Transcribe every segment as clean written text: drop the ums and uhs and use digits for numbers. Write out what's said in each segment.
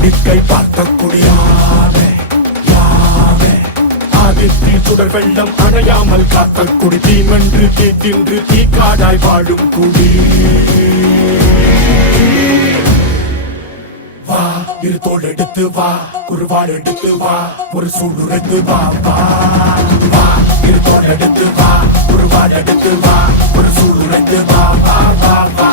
நிற்கை பார்த்த குடியாமே யாமே ஆதித்தி சுடர் வெள்ளம் அணையாமல் காத்த குடி தீமென்று தீ தின்று தீக்காடாய் வாழும் குடி வா இரு தோள் எடுத்து வா குருவாள் எடுத்து வா ஒரு சூடுரைத்து வா வா வா இரு தோள் எடுத்து வா குருவாள் எடுத்து வா ஒரு சூடுரைத்து வா வா வா வா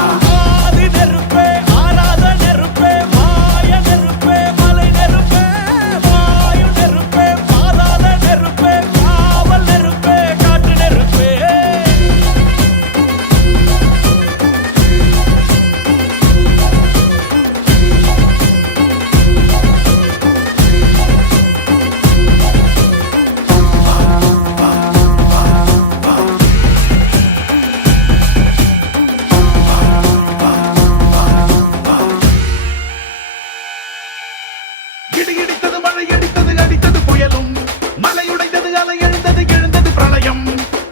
இடித்தது மழை அடித்தது அடித்தது புயலும் மலையுடைந்தது அலை எழுந்தது எழுந்தது பிரளயம்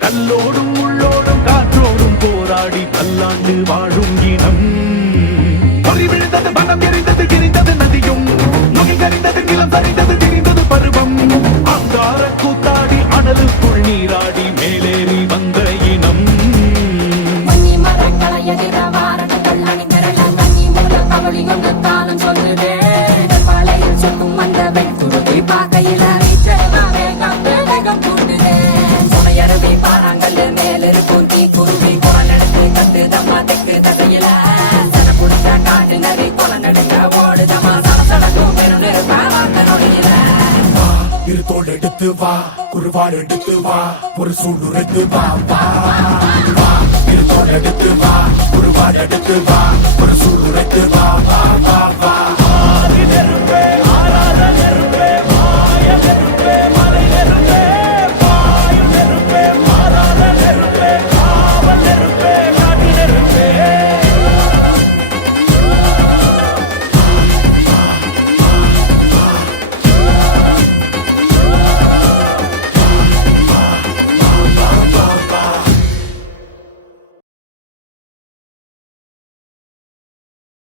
கல்லோடும் உள்ளோடும் காற்றோடும் போராடி பல்லாண்டு வாழும் இனம் பொறி விழுந்தது மனம் எரிந்தது எரிந்தது நதியும் நுகை கறிந்தது நிலம் சரிந்தது திரிந்தது பருவம் அங்கார கூத்தாடி அனலுக்குள் நீராடி மேலேறி வந்த இனம் மரங்களை எதிர வாரங்கள் அணிந்திரள தண்ணி மூல கவலி கொண்டு காலம் சொல்லுதே சொக்கும் அந்த வெண்குருவி பார்க்கையில வேகம் கூட்டுதே சுமையருவி பாறாங்கல் மேல் இருக்கும் தீ குருவி குரல் எடுத்து கத்து தம்மா தெக்கு தசையில சன குடிச்ச காட்டு நரி கொலை நடுங்க ஓடுதமா சடசடக்கும் பெருநெருப்பாவாங்க நொடியில இரு தோள் எடுத்து வா குருவாள் எடுத்து வா ஒரு சூடுரைத்து வா வா வா இரு தோள் எடுத்து வா குருவாள் எடுத்து வா ஒரு சூடுரைத்து வா வா வா வா